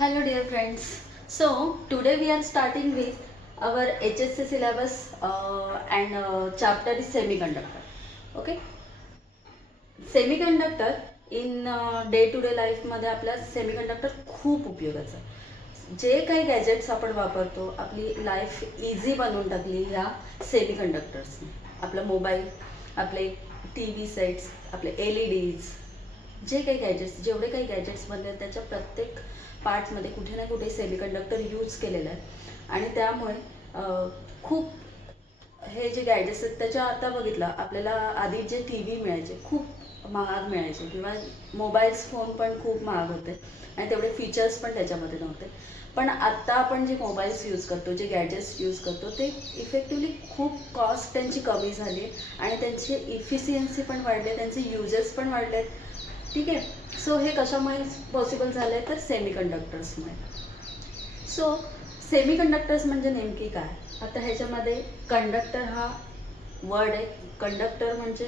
Hello dear friends. So today we are starting with our HSC syllabus and chapter is semiconductor. Okay. Semiconductor in day to day लाईफमध्ये आपल्या semiconductor खूप उपयोगाचं आहे. जे काही gadgets आपण वापरतो आपली लाईफ इझी बनवून टाकली ह्या सेमीकंडक्टर्सने. आपला मोबाईल, आपले टी व्ही सेट्स, आपले LEDs, जे काही गॅजेट्स जेवढे काही गॅजेट्स बनले त्याच्या प्रत्येक पार्टमध्ये कुठे ना कुठे सेमीकंडक्टर यूज केलेलं आहे. आणि त्यामुळे खूप हे जे गॅजेट्स आहेत त्याच्या आता बघितलं आपल्याला आधी जे टी व्ही मिळायचे खूप महाग मिळायचे किंवा मोबाईल्स फोन पण खूप महाग होते आणि तेवढे फीचर्स पण त्याच्यामध्ये नव्हते. पण आत्ता आपण जे मोबाईल्स यूज करतो, जे गॅजेट्स यूज करतो ते इफेक्टिवली खूप कॉस्ट त्यांची कमी झाली आणि त्यांची इफिशियन्सी पण वाढली, त्यांचे युजेस पण वाढले. ठीक आहे. सो हे कशामुळे पॉसिबल झालं आहे तर सेमीकंडक्टर्समुळे. सो सेमीकंडक्टर्स म्हणजे नेमकी काय? आता ह्याच्यामध्ये कंडक्टर हा वर्ड आहे. कंडक्टर म्हणजे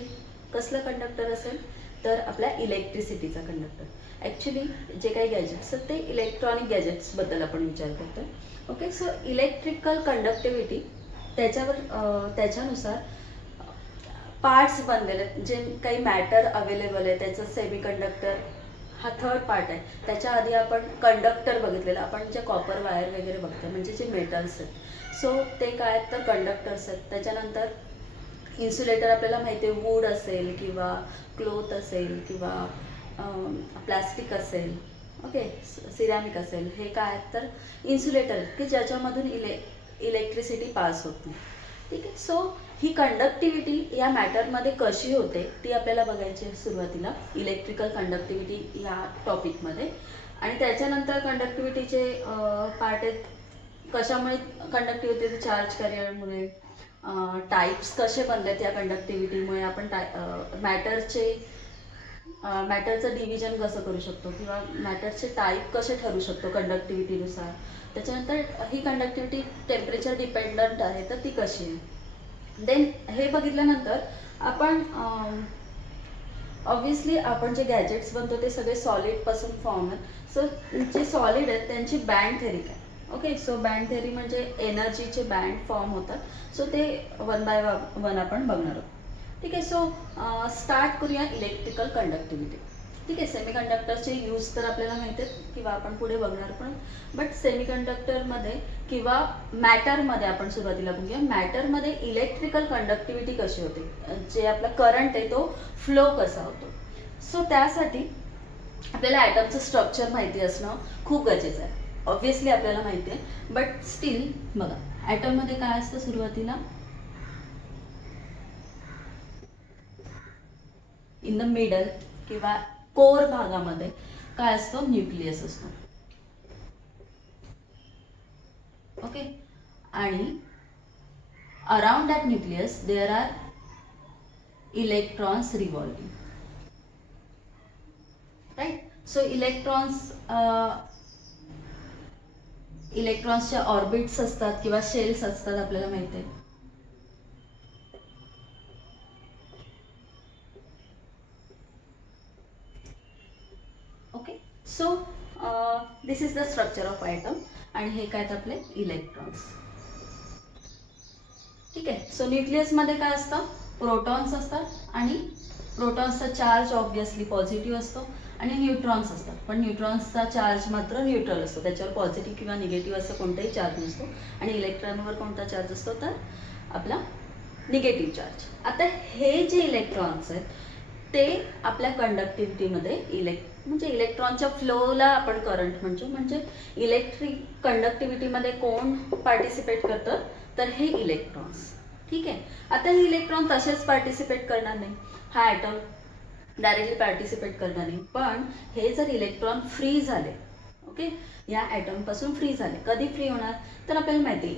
कसलं कंडक्टर असेल तर आपल्या इलेक्ट्रिसिटीचा कंडक्टर. ॲक्च्युली जे काही गॅजेट्स आहेत ते इलेक्ट्रॉनिक गॅजेट्सबद्दल आपण विचार करतो. ओके. सो इलेक्ट्रिकल कंडक्टिव्हिटी त्याच्यानुसार पार्ट्स बनलेले आहेत. जे काही मॅटर अवेलेबल आहे त्याचं सेमीकंडक्टर हा थर्ड पार्ट आहे. त्याच्या आधी आपण कंडक्टर बघितलेलं, आपण जे कॉपर वायर वगैरे बघतो म्हणजे जे मेटल्स आहेत. सो ते काय आहेत तर कंडक्टर्स आहेत. त्याच्यानंतर इन्सुलेटर आपल्याला माहिती आहे, वूड असेल किंवा क्लोथ असेल किंवा प्लास्टिक असेल, ओके, सिरॅमिक असेल, हे काय आहेत तर इन्सुलेटर आहेत की ज्याच्यामधून इलेक्ट्रिसिटी पास होत नाही. ठीक आहे. सो ही कंडक्टिव्हिटी या मॅटरमध्ये कशी होते ती आपल्याला बघायची आहे सुरुवातीला, इलेक्ट्रिकल कंडक्टिव्हिटी या टॉपिकमध्ये. आणि त्याच्यानंतर कंडक्टिव्हिटीचे पार्ट आहेत, कशामुळे कंडक्टिव्हिटी, चार्ज कॅरियरमुळे, टाईप्स कसे बनलेत या कंडक्टिव्हिटीमुळे, आपण मॅटरचं डिव्हिजन कसं करू शकतो किंवा मॅटरचे टाईप कसे ठरू शकतो कंडक्टिव्हिटीनुसार. त्याच्यानंतर ही कंडक्टिव्हिटी टेम्परेचर डिपेंडंट आहे तर ती कशी आहे. देन हे बघितल्यानंतर आपण ऑब्व्हियसली आपण जे गॅजेट्स बनतो ते सगळे सॉलिडपासून फॉर्म आहेत. सो जे सॉलिड आहेत त्यांची बँड थेरी काय. ओके. सो बँड थेरी म्हणजे एनर्जीचे बँड फॉर्म होतात. सो ते वन बाय वन आपण बघणार आहोत. ठीक आहे. सो स्टार्ट करूया इलेक्ट्रिकल कंडक्टिव्हिटी. ठीक आहे. सेमीकंडक्टरचे यूज तर आपल्याला माहिती आहेत किंवा आपण पुढे बघणार पण. बट सेमीकंडक्टरमध्ये किंवा मॅटरमध्ये आपण सुरुवातीला बघूया. मॅटरमध्ये इलेक्ट्रिकल कंडक्टिव्हिटी कशी होते, जे आपला करंट आहे तो फ्लो कसा होतो. सो त्यासाठी आपल्याला ॲटमचं स्ट्रक्चर माहिती असणं खूप गरजेचं आहे. ऑब्व्हियसली आपल्याला माहिती आहे बट स्टील बघा, ॲटममध्ये काय असतं सुरुवातीला, इन द मिडल किंवा कोर भागामध्ये काय असतो, न्यूक्लियस असतो. ओके. आणि around that nucleus there are electrons revolving. Right. So इलेक्ट्रॉन्सच्या ऑर्बिट्स असतात किंवा शेल्स असतात आपल्याला माहिती आहे. Okay. So this is the structure of atom. आणि हे काय आपले इलेक्ट्रॉन्स. ठीक आहे. सो न्यूक्लियसमध्ये काय असतं, प्रोटॉन्स असतात आणि प्रोटॉन्सचा चार्ज ऑब्व्हियसली पॉझिटिव्ह असतो आणि न्यूट्रॉन्स असतात. पण न्यूट्रॉन्सचा चार्ज मात्र न्यूट्रल असतो, त्याच्यावर पॉझिटिव्ह किंवा निगेटिव्ह असं कोणताही चार्ज नसतो. आणि इलेक्ट्रॉनवर कोणता चार्ज असतो तर आपला निगेटिव्ह चार्ज. आता हे जे इलेक्ट्रॉन्स आहेत ते आपल्या कंडक्टिव्हिटीमध्ये म्हणजे इलेक्ट्रॉनच्या फ्लोला आपण करंट म्हणतो. म्हणजे इलेक्ट्रिक कंडक्टिव्हिटीमध्ये कोण पार्टिसिपेट करतं तर हे इलेक्ट्रॉन्स. ठीक आहे. आता हे इलेक्ट्रॉन तसेच पार्टिसिपेट करणार नाही, हा ॲटम डायरेक्टली पार्टिसिपेट करणार नाही. पण हे जर इलेक्ट्रॉन फ्री झाले, ओके, या ॲटमपासून फ्री झाले, कधी फ्री होणार तर आपल्याला माहिती आहे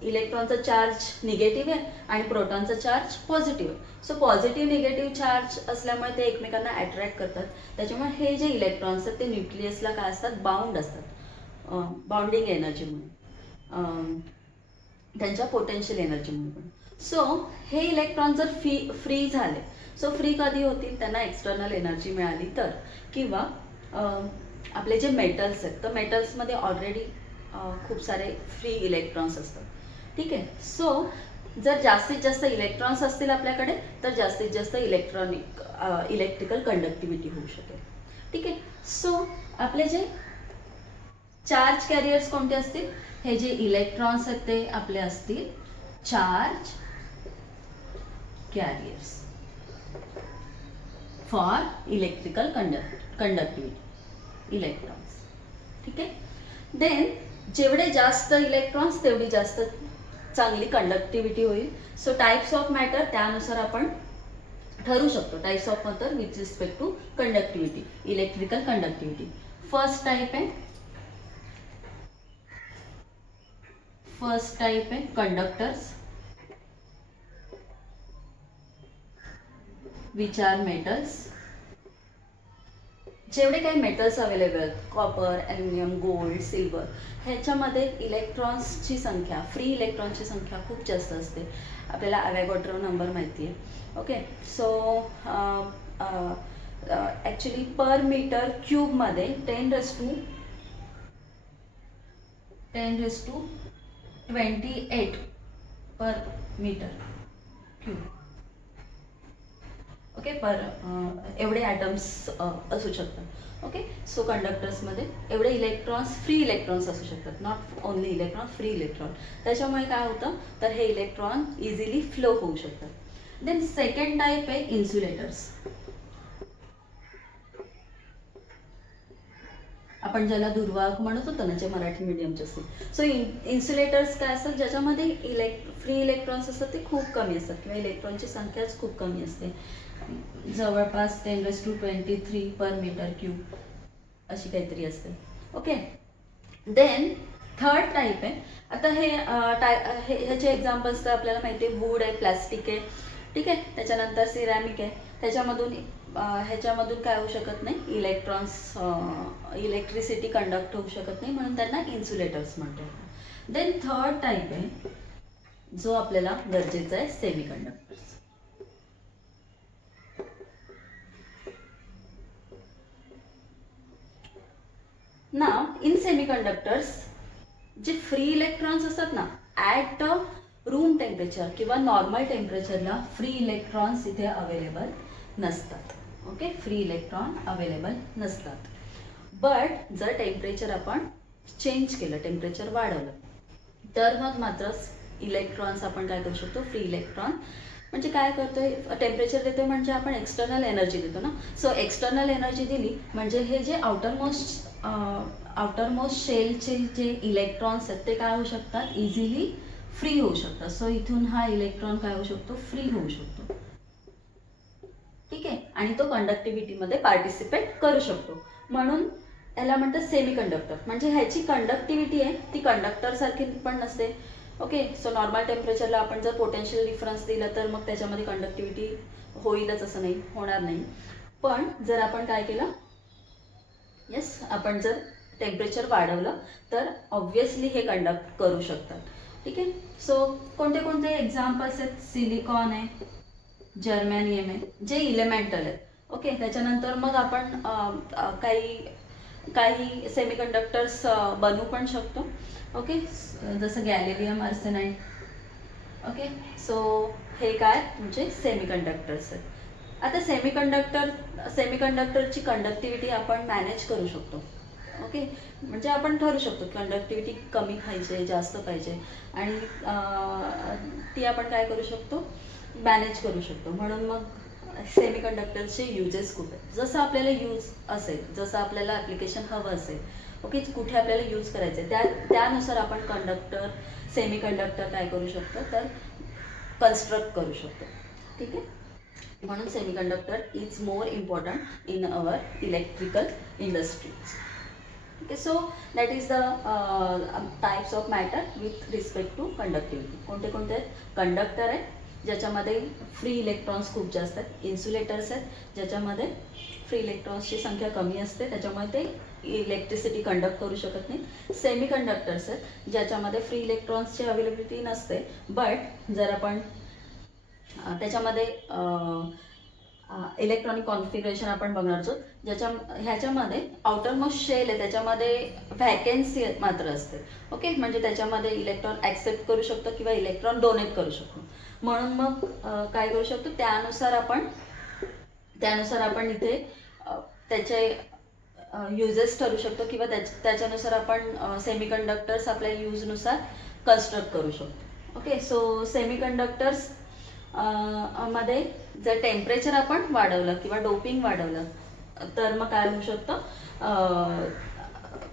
इलेक्ट्रॉनचा चार्ज निगेटिव्ह आहे आणि प्रोटॉनचा चार्ज पॉझिटिव्ह आहे. सो पॉझिटिव्ह निगेटिव्ह चार्ज असल्यामुळे ते एकमेकांना अट्रॅक्ट करतात. त्याच्यामुळे हे जे इलेक्ट्रॉन्स आहेत ते न्यूक्लियसला काय असतात, बाउंड असतात, बाउंडिंग एनर्जीमुळे, त्यांच्या पोटेन्शियल एनर्जीमुळे पण. सो हे इलेक्ट्रॉन जर फ्री झाले, सो फ्री कधी होतील, त्यांना एक्सटर्नल एनर्जी मिळाली तर, किंवा आपले जे मेटल्स आहेत तर मेटल्समध्ये ऑलरेडी खूप सारे फ्री इलेक्ट्रॉन्स असतात. ठीक आहे. सो जर जास्तीत जास्त इलेक्ट्रॉन्स असतील आपल्याकडे तर जास्तीत जास्त इलेक्ट्रिकल कंडक्टिव्हिटी होऊ शकेल. ठीक आहे. सो आपले जे चार्ज कॅरियर्स कोणते असतील, हे जे इलेक्ट्रॉन्स आहेत ते आपले असतील charge carriers for electrical conductivity electrons. ठीक आहे. देन जेवढे जास्त इलेक्ट्रॉन्स तेवढी जास्त चांगली कंडक्टिव्हिटी होईल. सो टाइप्स ऑफ मॅटर त्यानुसार आपण ठरू शकतो. Types of matter with respect to conductivity, electrical conductivity. First type आहे कंडक्टर्स विच आर मेटल्स. जेवढे काही मेटल्स अवेलेबल आहेत, कॉपर, ॲल्युमिनियम, गोल्ड, सिल्वर, ह्याच्यामध्ये इलेक्ट्रॉन्सची संख्या, फ्री इलेक्ट्रॉनची संख्या खूप जास्त असते. आपल्याला अवॅगोड्रो नंबर माहिती आहे. ओके. सो ॲक्च्युली पर मीटर क्यूबमध्ये 10⁻28 पर मीटर क्यूब. ओके. पर एवढे ॲटम्स असू शकतात. ओके. सो कंडक्टर्समध्ये एवढे इलेक्ट्रॉन्स, फ्री इलेक्ट्रॉन्स असू शकतात. Not only electron, free electron. त्याच्यामुळे काय होतं तर हे इलेक्ट्रॉन इझिली फ्लो होऊ शकतात. देन सेकंड टाईप आहे इन्सुलेटर्स. आपण ज्याला दुर्वाहक म्हणत होतो ना, जे मराठी मीडियमचे असतील. सो इन्सुलेटर्स काय असतात, ज्याच्यामध्ये फ्री इलेक्ट्रॉन्स असतात ते खूप कमी असतात किंवा इलेक्ट्रॉनची संख्याच खूप कमी असते. जवळपास 10⁻23 पर मीटर क्यूब अशी काहीतरी असते. ओके. देन थर्ड टाईप आहे. आता ह्याचे एक्झाम्पल्स तर आपल्याला माहिती आहे. वूड आहे, प्लॅस्टिक आहे. ठीक आहे. त्याच्यानंतर सिरॅमिक आहे. ह्याच्यामधून काय होऊ शकत नाही, इलेक्ट्रिसिटी कंडक्ट होऊ शकत नाही, म्हणून त्यांना इन्सुलेटर्स म्हणतो. देन थर्ड टाईप आहे जो आपल्याला गरजेचा आहे, सेमीकंडक्टर्स. नाव इन सेमीकंडक्टर्स जे फ्री इलेक्ट्रॉन्स असतात ना, ॲट रूम टेम्परेचर किंवा नॉर्मल टेम्परेचरला फ्री इलेक्ट्रॉन्स इथे अवेलेबल नसतात. ओके. फ्री इलेक्ट्रॉन अवेलेबल नसतात. बट जर टेम्परेचर आपण चेंज केलं, टेम्परेचर वाढवलं, तर मग मात्र इलेक्ट्रॉन्स आपण काय करू शकतो, फ्री इलेक्ट्रॉन म्हणजे काय करतोय, टेम्परेचर देतोय म्हणजे आपण एक्सटर्नल एनर्जी देतो ना. सो एक्सटर्नल एनर्जी दिली म्हणजे हे जे आउटरमोस्ट शेलचे जे इलेक्ट्रॉन्स आहेत ते काय होऊ शकतात, इझिली फ्री होऊ शकतात. सो इथून हा इलेक्ट्रॉन काय होऊ शकतो, फ्री होऊ शकतो. ठीक आहे. आणि तो कंडक्टिव्हिटीमध्ये पार्टिसिपेट करू शकतो. म्हणून याला म्हणतात सेमीकंडक्टर. म्हणजे ह्याची कंडक्टिव्हिटी आहे ती कंडक्टरसारखी पण नसते. ओके. सो नॉर्मल टेम्परेचरला आपण जर पोटेन्शियल डिफरन्स दिला तर मग त्याच्यामध्ये कंडक्टिव्हिटी होईलच असं नाही, होणार नाही. पण जर आपण काय केलं, आपण जर टेम्परेचर वाढवलं तर ऑब्व्हियसली हे कंडक्ट करू शकतात. ठीक आहे. सो कोणते कोणते एक्झाम्पल्स आहेत, सिलिकॉन आहे, जर्मॅनियम आहे, जे इलेमेंटल आहेत. ओके. त्याच्यानंतर मग आपण काही सेमीकंडक्टर्स बनवू पण शकतो. ओके. जसं गॅलेरियम आर्सेनाइड. ओके. सो हे काय म्हणजे सेमीकंडक्टर्स आहेत. आता सेमीकंडक्टरची कंडक्टिव्हिटी आपण मॅनेज करू शकतो. ओके. म्हणजे आपण ठरवू शकतो कंडक्टिव्हिटी कमी पाहिजे, जास्त पाहिजे, आणि ती आपण काय करू शकतो, मॅनेज करू शकतो. म्हणून मग सेमीकंडक्टरचे युजेस खूप आहेत. जसं आपल्याला यूज असेल, जसं आपल्याला ॲप्लिकेशन हवं असेल, ओके, कुठे आपल्याला यूज करायचं आहे त्यानुसार आपण सेमीकंडक्टर काय करू शकतो तर कन्स्ट्रक्ट करू शकतो. ठीक आहे. म्हणून semiconductor is more important in our electrical industries. Okay. So that is the types of matter with respect to conductivity. कोणते कोणते आहेत, कंडक्टर आहे ज्याच्यामध्ये फ्री इलेक्ट्रॉन्स खूप जास्त आहेत. इन्सुलेटर्स आहेत ज्याच्यामध्ये फ्री इलेक्ट्रॉन्सची संख्या कमी असते, त्याच्यामुळे ते इलेक्ट्रिसिटी कंडक्ट करू शकत नाही. सेमीकंडक्टर्स आहेत ज्याच्यामध्ये फ्री इलेक्ट्रॉन्सची अवेलेबिलिटी नसते, बट जर आपण त्याच्यामध्ये इलेक्ट्रॉनिक कॉन्फिगरेशन आपण बघणार आहोत. ह्याच्यामध्ये आउटरमोस्ट शेल आहे, त्याच्यामध्ये व्हॅकन्सी मात्र असते. ओके, म्हणजे त्याच्यामध्ये इलेक्ट्रॉन ॲक्सेप्ट करू शकतो किंवा इलेक्ट्रॉन डोनेट करू शकतो. म्हणून मग काय करू शकतो, त्यानुसार आपण इथे त्याचे युजेस ठरू शकतो किंवा त्याच्यानुसार आपण सेमीकंडक्टर्स आपल्या यूजनुसार कन्स्ट्रक्ट करू शकतो. ओके, सो सेमीकंडक्टर्स मध्ये जर टेम्परेचर आपण वाढवलं किंवा डोपिंग वाढवलं तर मग काय होऊ शकतं,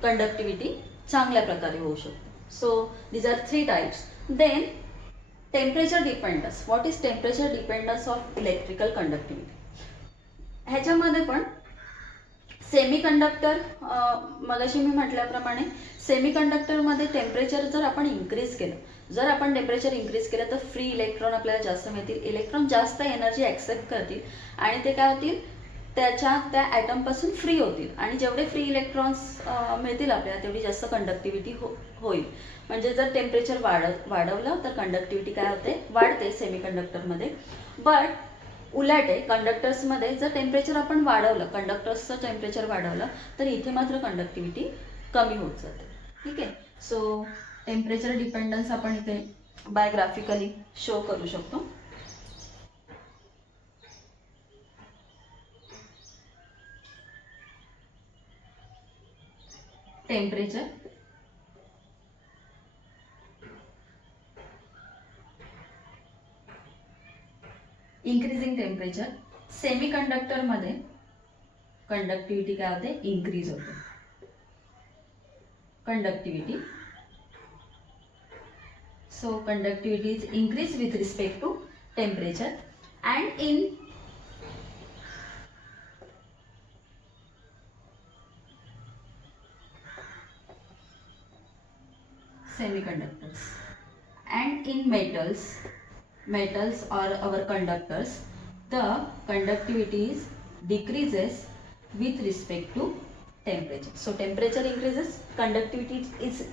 कंडक्टिव्हिटी चांगल्या प्रकारे होऊ शकतो. So these are 3 types. Then temperature dependence. What is temperature dependence of electrical conductivity? ह्याच्यामध्ये पण सेमीकंडक्टर, मगाशी मी म्हटल्याप्रमाणे सेमीकंडक्टरमध्ये टेम्परेचर जर आपण इन्क्रीज केलं, टेम्परेचर इन्क्रीज केलं तर फ्री इलेक्ट्रॉन आपल्याला जास्त मिळतील, इलेक्ट्रॉन जास्त एनर्जी ॲक्सेप्ट करतील आणि ते काय होतील, त्या ॲटमपासून फ्री होतील. आणि जेवढे फ्री इलेक्ट्रॉन्स मिळतील आपल्याला तेवढी जास्त कंडक्टिव्हिटी होईल. म्हणजे जर टेम्परेचर वाढवलं तर कंडक्टिव्हिटी काय होते, वाढते सेमीकंडक्टरमध्ये. बट उलट आहे, कंडक्टर्समध्ये जर टेम्परेचर आपण वाढवलं, कंडक्टर्सचं टेम्परेचर वाढवलं तर इथे मात्र कंडक्टिव्हिटी कमी होत जाते. ठीक आहे, सो टेम्परेचर डिपेंडन्स आपण इथे बाय ग्राफिकली शो करू शकतो. टेम्परेचर इन्क्रीजिंग टेम्परेचर, सेमीकंडक्टरमध्ये कंडक्टिव्हिटी काय होते, इन्क्रीज होते. Conductivity, so conductivity is increased with respect to temperature. And in semiconductors and in metals or our conductors, the conductivity is decreases with respect to temperature. So temperature increases, conductivity is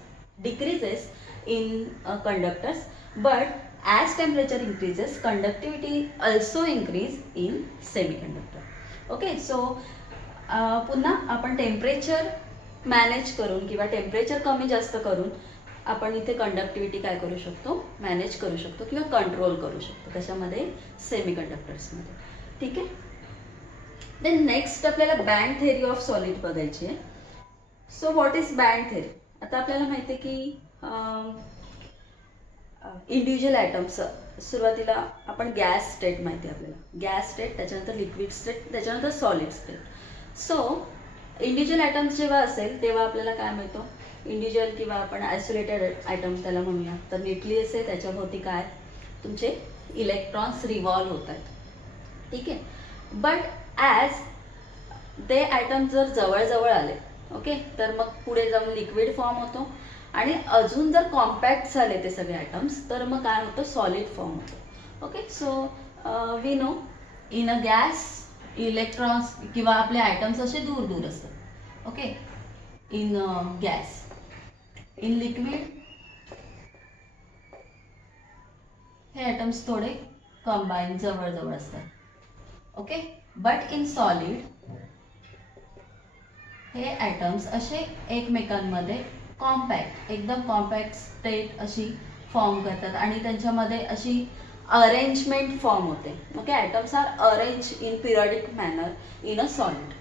decreases in conductors, but as temperature increases, conductivity also increase in semiconductor. Okay, so पुन्हा आपण temperature manage करून किंवा temperature कमी जास्त करून आपण इथे conductivity काय करू शकतो, मॅनेज करू शकतो किंवा कंट्रोल करू शकतो. त्याच्यामध्ये सेमीकंडक्टर्समध्ये. ठीक आहे, देन नेक्स्ट आपल्याला बँड थेअरी ऑफ सॉलिड बघायची आहे. So what is band theory? आता आपल्याला माहिती आहे की इंडिव्हिज्युअल ॲटम्स, सुरुवातीला आपण गॅस स्टेट माहिती आहे आपल्याला, गॅस स्टेट, त्याच्यानंतर लिक्विड स्टेट, त्याच्यानंतर solid state. So individual atoms जेव्हा असेल तेव्हा आपल्याला काय मिळतो, इंडिव्हिज्युअल किंवा आपण आयसोलेटेड ॲटम्स त्याला म्हणूया. तर न्यूक्लियस आहे, त्याच्याभोवती काय तुमचे इलेक्ट्रॉन्स रिव्हॉल्व होत आहेत. ठीक आहे, बट ॲज ते ॲटम जर जवळ आले, ओके, तर मग पुढे जाऊन लिक्विड फॉर्म होतो आणि अजून जर कॉम्पॅक्ट झाले ते सगळे ॲटम्स तर मग काय होतं, सॉलिड फॉर्म होतो. Okay, so we know in a gas electrons किंवा आपले ॲटम्स असे दूर असतात. Okay, in gas, in liquid हे ॲटम्स थोडे कंबाईन जवळ असतात. ओके, बट इन सॉलिड हे ॲटम्स असे एकमेकांमध्ये कॉम्पॅक्ट, एकदम कॉम्पॅक्ट स्टेट अशी फॉर्म करतात आणि त्यांच्यामध्ये अशी अरेंजमेंट फॉर्म होते. Okay, atoms are arrange in periodic manner in a solid.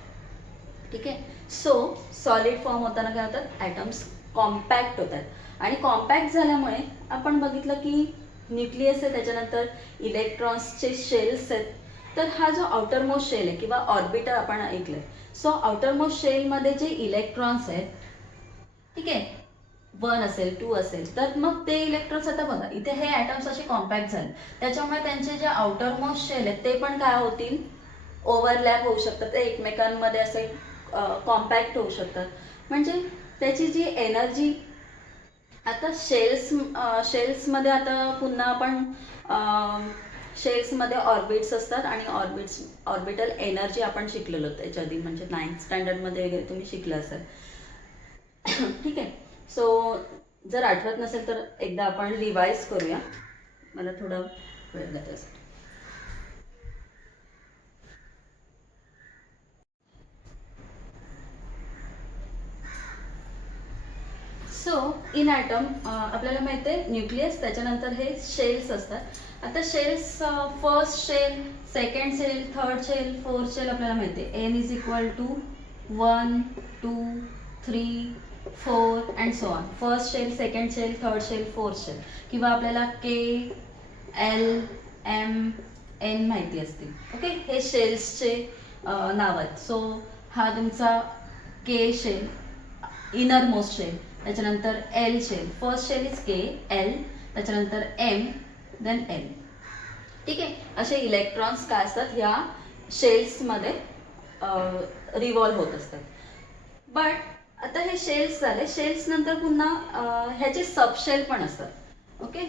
ठीक आहे, सो सॉलिड फॉर्म होताना काय होतात, ॲटम्स कॉम्पॅक्ट होतात आणि कॉम्पॅक्ट झाल्यामुळे आपण बघितलं की न्यूक्लियस आहे, त्याच्यानंतर इलेक्ट्रॉन्सचे शेल्स आहेत. तर हा जो आउटरमोस्ट शेल आहे किंवा ऑर्बिटर आपण ऐकलंय, सो आउटरमोस्ट शेलमध्ये जे इलेक्ट्रॉन्स आहेत, ठीक आहे, 1 असेल 2 असेल, तर मग ते इलेक्ट्रॉन्स, आता बघा इथे हे ॲटम्स असे कॉम्पॅक्ट झाले, त्याच्यामुळे त्यांचे जे आउटरमोस्ट शेल आहेत ते पण काय होतील, ओव्हरलॅप होऊ शकतात, ते एकमेकांमध्ये असे कॉम्पॅक्ट होऊ शकतात. म्हणजे त्याची जी एनर्जी, आता शेल्समध्ये आता पुन्हा आपण शेल्समध्ये ऑर्बिट्स असतात आणि ऑर्बिटल एनर्जी आपण शिकलेलो त्याच्या आधी, म्हणजे 9th स्टँडर्डमध्ये वगैरे तुम्ही शिकलं असेल. ठीक आहे, सो जर आठवत नसेल तर एकदा आपण रिवाइज करूया, मला थोडा वेळ जातो. सो इन ॲटम आपल्याला माहिती आहे न्यूक्लियस, त्याच्यानंतर हे शेल्स असतात. आता shells first shell, second shell, third shell, fourth shell आपल्याला माहिती आहे. N is equal to 1 2 3 4 and so on. First shell, second shell, third shell, fourth shell, किंवा आपल्याला के एल एम एन माहिती असतील. ओके, हे शेल्सचे नाव आहेत. सो हा तुमचा K shell, innermost shell, त्याच्यानंतर L shell, first shell is K L, त्याच्यानंतर एम, देन एल. ठीक आहे, असे इलेक्ट्रॉन्स काय असतात ह्या शेल्समध्ये रिव्हॉल्व होत असतात. बट आता हे शेल्स झाले. शेल्स नंतर पुन्हा ह्याचे सबशेल पण असतात. ओके,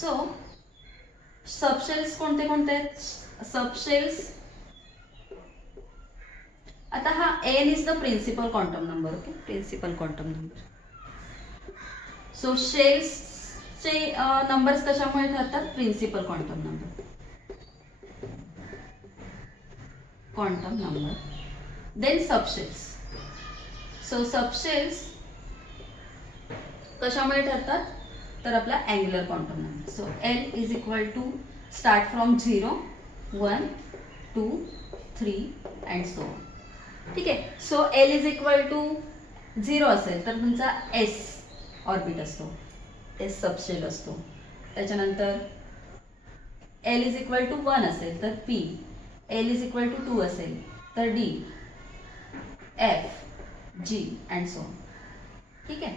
सो सबशेल्स कोणते कोणते आहेत? सबशेल्स, आता हा n is the principal quantum number. Okay, principal quantum number. So शेल्सचे नंबर्स कशामुळे ठरतात? Principal quantum number, quantum number. Then subshells. So subshells कशामुळे ठरतात? तर आपला angular quantum number. So l is equal to start from 0 1 2 3 and so on. ठीक आहे, so l is equal to 0 असेल तर तुमचा एस ऑर्बिट असतो, एस सबशेल असतो. त्याच्यानंतर एल इज इक्वल टू 1 असेल तर p, l is equal to 2 असेल तर d, f, g and so on. ठीक आहे,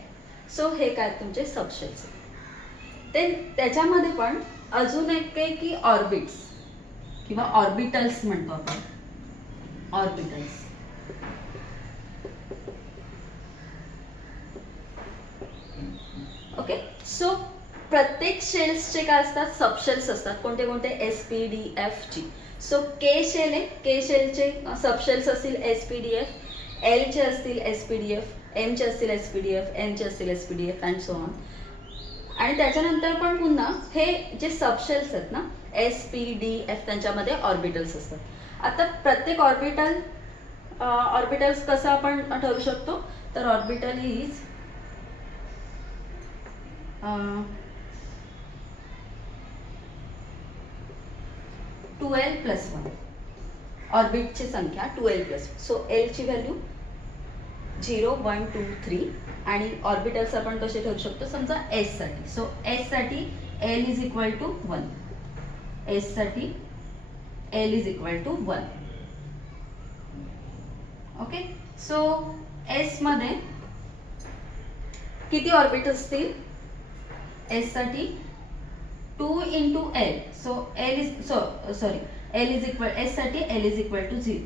सो हे काय तुमचे सबशेल्स. ते त्याच्यामध्ये पण अजून एक काही की ऑर्बिट्स किंवा ऑर्बिटल्स म्हणतो आपण, ऑर्बिटल्स. ओके, सो प्रत्येक शेल्सचे काय असतात? सबशेल्स असतात. कोणते कोणते? S p d f g. So K shell आहे, के शेलचे सबशेल्स असतील एस पी डी एफ, एलचे असतील एस पी डी एफ, एमचे असतील एस पी डी एफ, एनचे असतील S p d F and so on. आणि त्याच्यानंतर पण पुन्हा हे जे सबशेल्स आहेत ना एस पी डी एफ, त्यांच्यामध्ये ऑर्बिटल्स असतात. आता प्रत्येक ऑर्बिटल्स कसं आपण ठरवू शकतो? तर ऑर्बिटल इज 12+1. ऑर्बिटची संख्या 12+1. सो एलची व्हॅल्यू 0 1 2 3 आणि ऑर्बिटल्स आपण कसे ठरवू शकतो? समजा एस साठी. सो एस साठी l is equal to 1, s साठी l is equal to 1. Okay, so s मध्ये किती ऑर्बिट असतील? एस साठी 2 into l. So l is sorry l is equal, s साठी l is equal to 0.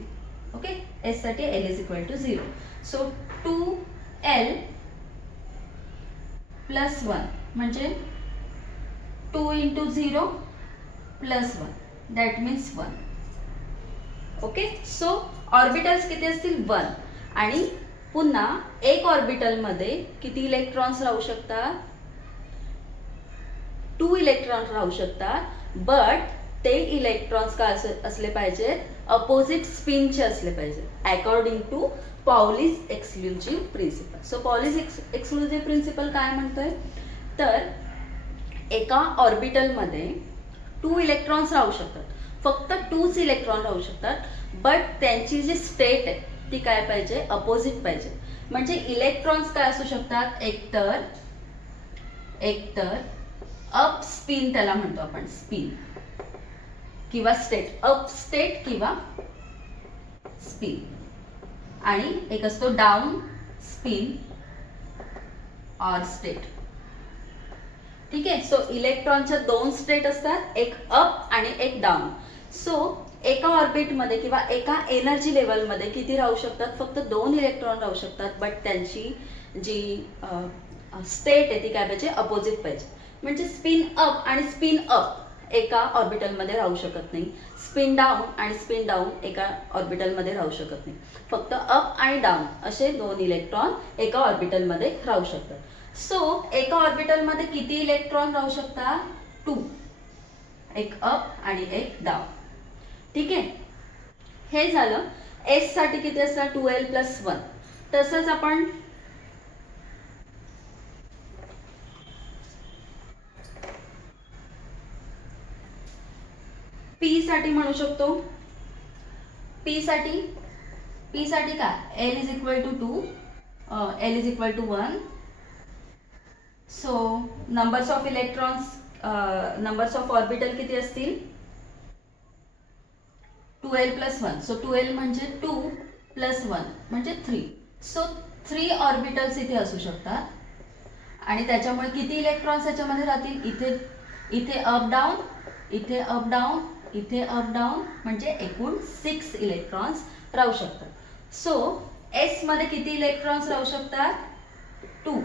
Okay, s साठी l is equal to 0. So 2l plus 1 म्हणजे 2 into 0 plus 1, that means 1. Okay, so orbitals किती असतील? 1. आणि पुन्हा एक orbital मध्ये किती इलेक्ट्रॉन्स राहू शकतात? 2 इलेक्ट्रॉन राहू शकतात. बट ते इलेक्ट्रॉन्स काय असले पाहिजेत? अपोजिट स्पिनचे असले पाहिजेत according to Pauli's exclusive principle. So Pauli's exclusive principle काय म्हणतोय? तर एका ऑर्बिटलमध्ये 2 इलेक्ट्रॉन्स राहू शकतात, फक्त 2च इलेक्ट्रॉन राहू शकतात. बट त्यांची जी स्टेट आहे ती काय पाहिजे? अपोजिट पाहिजे. म्हणजे इलेक्ट्रॉन्स काय असू शकतात? एकतर अप स्पिन त्याला म्हणतो आपण, स्पिन किंवा स्टेट, अप स्टेट किंवा स्पिन, आणि एक असतो डाऊन स्पिन ऑर स्टेट. ठीक आहे, सो इलेक्ट्रॉनच्या 2 स्टेट असतात, एक अप आणि एक डाऊन. सो एका ऑर्बिटमध्ये किंवा एका एनर्जी लेवलमध्ये किती राहू शकतात? फक्त 2 इलेक्ट्रॉन राहू शकतात. बट त्यांची जी स्टेट आहे ती काय पाहिजे? अपोजिट पाहिजे. म्हणजे स्पिन अप आणि स्पिन अप एका ऑर्बिटलमध्ये राहू शकत नाही, स्पिन डाऊन आणि स्पिन डाऊन एका ऑर्बिटलमध्ये राहू शकत नाही. फक्त अप आणि डाऊन असे 2 इलेक्ट्रॉन एका ऑर्बिटलमध्ये राहू शकतात. सो एका ऑर्बिटलमध्ये किती इलेक्ट्रॉन राहू शकतात? 2, एक अप आणि एक डाऊन. ठीक आहे, हे झालं. एस साठी किती असतात? 2l + 1. तसंच आपण साठी म्हणू शकतो, पी साठी काय, L is equal to 2, L is equal to 1. So numbers of electrons, numbers of orbital किती असतील, 2l प्लस 1. सो 2l म्हणजे 2 प्लस 1 म्हणजे 3. सो 3 ऑर्बिटल्स इथे असू शकतात. आणि त्याच्यामुळे किती इलेक्ट्रॉन्स याच्यामध्ये राहतील, इथे अप डाऊन, इथे अप डाऊन, इथे अप डाऊन, म्हणजे एकूण 6 इलेक्ट्रॉन्स राहू शकतात. सो एस मध्ये किती इलेक्ट्रॉन्स राहू शकतात, 2.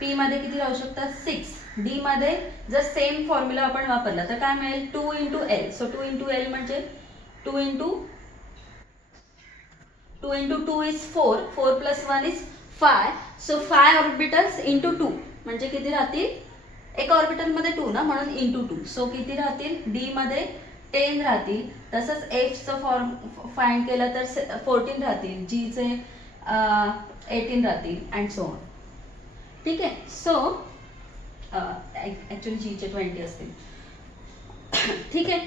पी मध्ये किती राहू शकतात, 6. डी मध्ये जर सेम फॉर्म्युला आपण वापरला तर काय मिळेल, 2 into l. So 2 into L म्हणजे 2 into 2 is 4, 4 plus 1 is 5. So 5 orbitals into 2 म्हणजे किती राहतील, एका ऑर्बिटल मध्ये 2 ना, म्हणून इंटू 2. सो किती राहतील, डी मध्ये 10 राहतील. तसंच एफचं फॉर्म फाइंड केलं तर 14 राहतील, जीचे 18 राहतील अँड सो ऑन. ठीक आहे. सो ॲक्च्युली जीचे 20 असतील. ठीक आहे.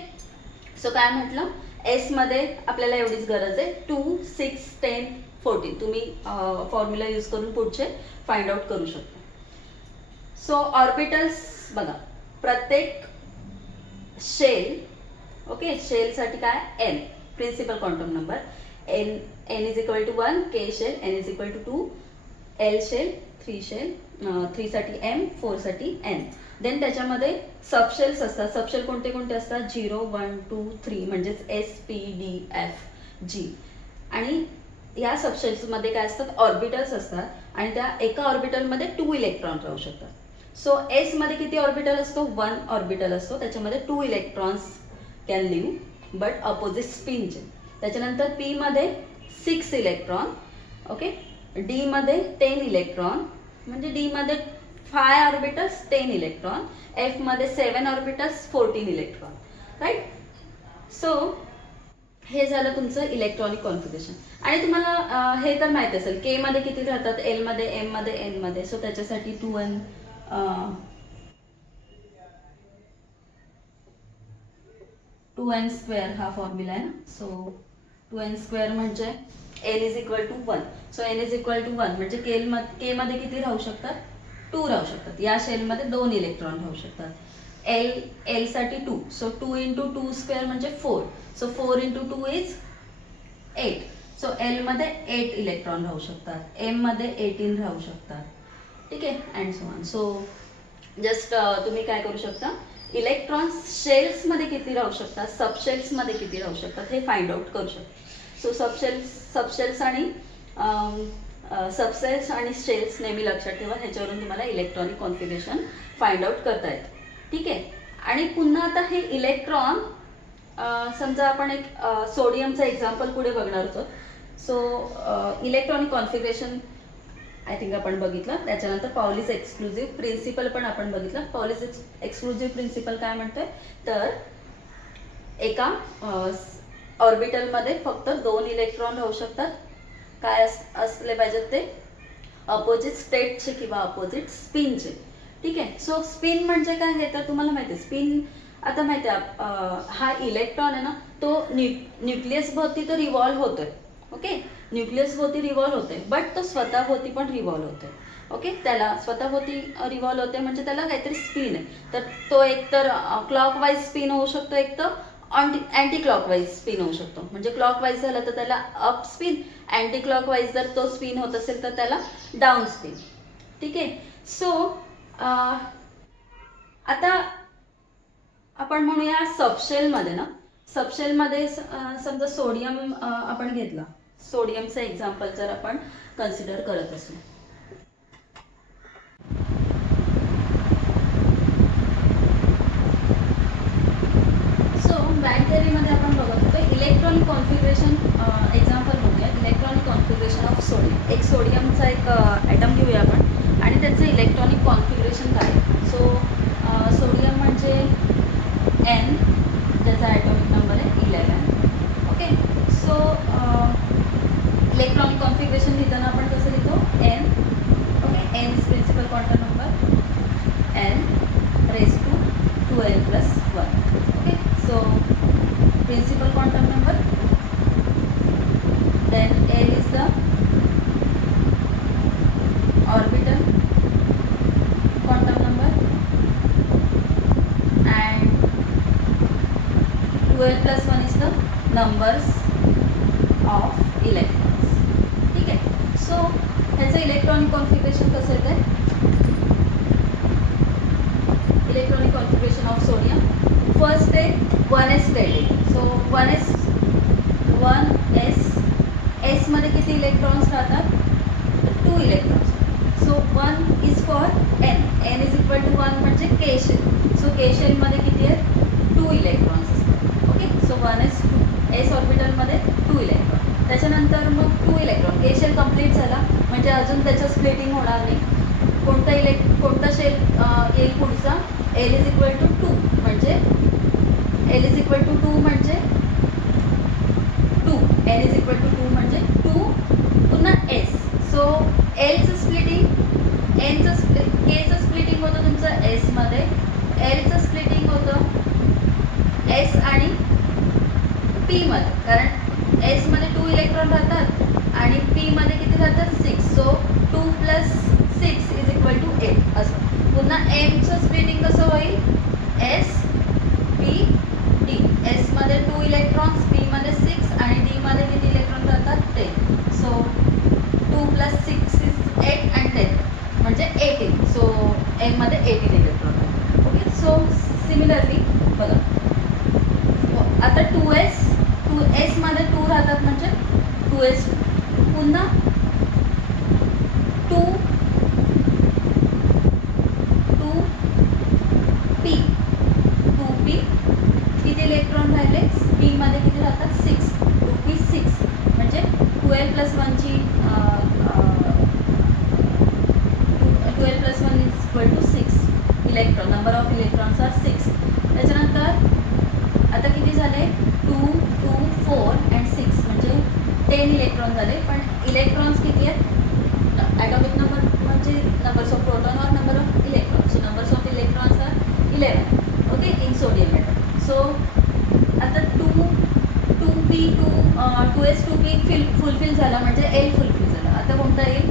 सो काय म्हटलं, एस मध्ये आपल्याला एवढीच गरज आहे, 2, 6, 10, 14. तुम्ही फॉर्म्युला यूज करून पुढचे फाइंड आउट करू शकता. सो ऑर्बिटल्स बघा, प्रत्येक शेल, ओके, शेलसाठी काय, n principal quantum number, n is equal to 1, K shell, n is equal to 2, L shell, 3 shell, 3 साठी एम, 4 साठी एन. देन त्याच्यामध्ये सबशेल्स असतात. सबशेल कोणते कोणते असतात, 0, 1, 2, 3 म्हणजेच s, p, d, f, g. आणि या सबशेल्समध्ये काय असतात, ऑर्बिटल्स असतात आणि त्या एका ऑर्बिटलमध्ये 2 इलेक्ट्रॉन राहू शकतात. सो एस मध्ये किती ऑर्बिटल असतो, 1 ऑर्बिटल असतो, त्याच्यामध्ये 2 electrons can live but opposite स्पिनचे. त्याच्यानंतर पी मध्ये 6 इलेक्ट्रॉन, ओके. डी मध्ये 10 इलेक्ट्रॉन, म्हणजे डी मध्ये 5 ऑर्बिटल्स, 10 इलेक्ट्रॉन. एफ मध्ये 7 ऑर्बिटल्स, 14 इलेक्ट्रॉन, राईट. सो हे झालं तुमचं इलेक्ट्रॉनिक कॉन्फिगरेशन. आणि तुम्हाला हे तर माहिती असेल, के मध्ये किती राहतात, एल मध्ये, एम मध्ये, एन मध्ये. सो त्याच्यासाठी 2n 2n स्क्वेअर हा फॉर्म्युला आहे ना. सो 2n स्क्वेअर म्हणजे l is equal to 1. So n is equal to 1 म्हणजे के मध्ये किती राहू शकतात, 2 राहू शकतात. या शेलमध्ये 2 इलेक्ट्रॉन राहू शकतात. एल साठी 2. सो 2 इंटू 2 स्क्वेअर म्हणजे 4. So 4 into 2 is 8. So L मध्ये 8 इलेक्ट्रॉन राहू शकतात, एम मध्ये 18 राहू शकतात. ठीक आहे, and so on. So just तुम्ही काय करू शकता, इलेक्ट्रॉन्स शेल्स मध्ये किती राहू शकतात, सबशेल्स मध्ये किती राहू शकतात हे फाइंड आउट करू शकता. सो सबशेल्स आणि सबसेल्स आणि शेल्स नेहमी लक्षात ठेवा, ह्याच्यावरून तुम्हाला इलेक्ट्रॉनिक कॉन्फिगरेशन फाइंड आउट करता येतं. ठीक आहे. आणि पुन्हा आता हे इलेक्ट्रॉन, समजा आपण एक सोडियमचं एक्झाम्पल पुढे बघणार होतो. So electronic configuration I think आपण बघितलं. त्याच्यानंतर पॉलिस एक्सक्लुझिव्ह प्रिन्सिपल पण आपण बघितलं. पॉलिस एक्सक्लुझिव्ह प्रिन्सिपल काय म्हणतोय, तर एका ऑर्बिटलमध्ये फक्त 2 इलेक्ट्रॉन राहू शकतात. काय असले पाहिजेत ते, अपोजिट स्टेटचे किंवा अपोजिट स्पिनचे. ठीक आहे. सो स्पिन म्हणजे काय हे तर तुम्हाला माहिती आहे. स्पिन आता माहिती आहे, हा इलेक्ट्रॉन आहे ना, तो न्यूक्लियस भोवती तो रिव्हॉल्व होतोय. ओके, न्यूक्लियस भोवती रिव्हॉल्व होतोय, बट तो स्वतःभोवती पण रिव्हॉल्व होतोय. ओके, त्याला स्वतःभोवती रिव्हॉल्व होते म्हणजे त्याला काहीतरी स्पिन आहे. तर तो एकतर क्लॉकवाईज स्पिन होऊ शकतो, एक तर अँटी क्लॉकवाईज स्पिन होऊ शकतो. म्हणजे क्लॉकवाईज झालं तर त्याला अप स्पिन, अँटी क्लॉकवाईज जर तो स्पिन होत असेल तर त्याला डाऊन स्पिन. ठीक आहे. सो आता आपण म्हणूया सबशेलमध्ये ना, सबशेलमध्ये समजा सोडियम आपण घेतला, सोडियमचं एक्झाम्पल जर आपण कन्सिडर करत असू. सो बँड थिअरीमध्ये आपण बघत होतो इलेक्ट्रॉनिक कॉन्फिगरेशन एक्झाम्पल म्हणूया, इलेक्ट्रॉनिक कॉन्फिगरेशन ऑफ सोडियम. एक सोडियमचा एक ॲटम घेऊया आपण आणि त्याचं इलेक्ट्रॉनिक कॉन्फिगरेशन काय. सो सोडियम म्हणजे एन, ज्याचा ॲटॉमिक नंबर आहे 11. ओके. सो इलेक्ट्रॉनिक कॉन्फिगरेशन लिहिताना आपण कसं लिहितो, n. Okay, n is principal quantum number, n raise to 2n + 1. Okay. So principal quantum number, then L is the orbital quantum number, and 12 plus 1 is the numbers of electrons. ठीक आहे. So ह्याचं electronic configuration कसं येतं आहे, electronic configuration of sodium. First आहे 1s paired. So 1s मध्ये किती electrons राहतात, 2 electrons. So 1 is for n is equal to 1 म्हणजे के शेल. सो के शेलमध्ये किती आहेत, 2 इलेक्ट्रॉन्स असतात. ओके. So 1s ऑर्बिटलमध्ये 2 electron. त्याच्यानंतर मग 2 इलेक्ट्रॉन के शेल कंप्लीट झाला म्हणजे अजून त्याचं स्प्लिटिंग होणार नाही. कोणता शेल येईल पुढचा, L इज इक्वल टू 2 म्हणजे L इज इक्वल टू 2 म्हणजे 2, N इज इक्वल टू 2 म्हणजे 2 पुन्हा S. सो Lचं स्प्लिटिंग, Nचं Kचं स्प्लिटिंग होतं तुमचं S मध्ये, Lचं स्प्लिटिंग होतं S आणि P मध्ये, कारण S मध्ये 2 इलेक्ट्रॉन राहतात आणि P मध्ये किती राहतात, 6. So 2 plus 6 is equal to 8 असं. पुन्हा Mचं स्प्लिटिंग कसं होईल, S P D. S मध्ये 2 इलेक्ट्रॉन्स, P मध्ये 6 आणि D मध्ये किती इलेक्ट्रॉन राहतात, 10. सो 2 प्लस 6 इज 8 अँड 10 म्हणजे 18. सो M मध्ये 18 इलेक्ट्रॉन राहतात. ओके. सो सिमिलरली बघा आता 2s मध्ये 2 राहतात म्हणजे 2s, पुन्हा 2p किती इलेक्ट्रॉन राहिले, p मध्ये किती राहतात, 6. 2p 6 म्हणजे 12 प्लस 1ची 12 plus 1 is equal to 6 electron. Number of electrons are 6. त्याच्यानंतर आता किती झाले, 2, 2, 4 अँड 6 म्हणजे 10 इलेक्ट्रॉन झाले. पण इलेक्ट्रॉन्स किती आहेत, ॲटॉमिक नंबर म्हणजे नंबर्स ऑफ प्रोटॉन और number of electron. So numbers of electrons are 11. Okay, in sodium atom. So आता 2s 2p फुलफिल झाला म्हणजे L फुलफिल झाला. आता कोणता येईल,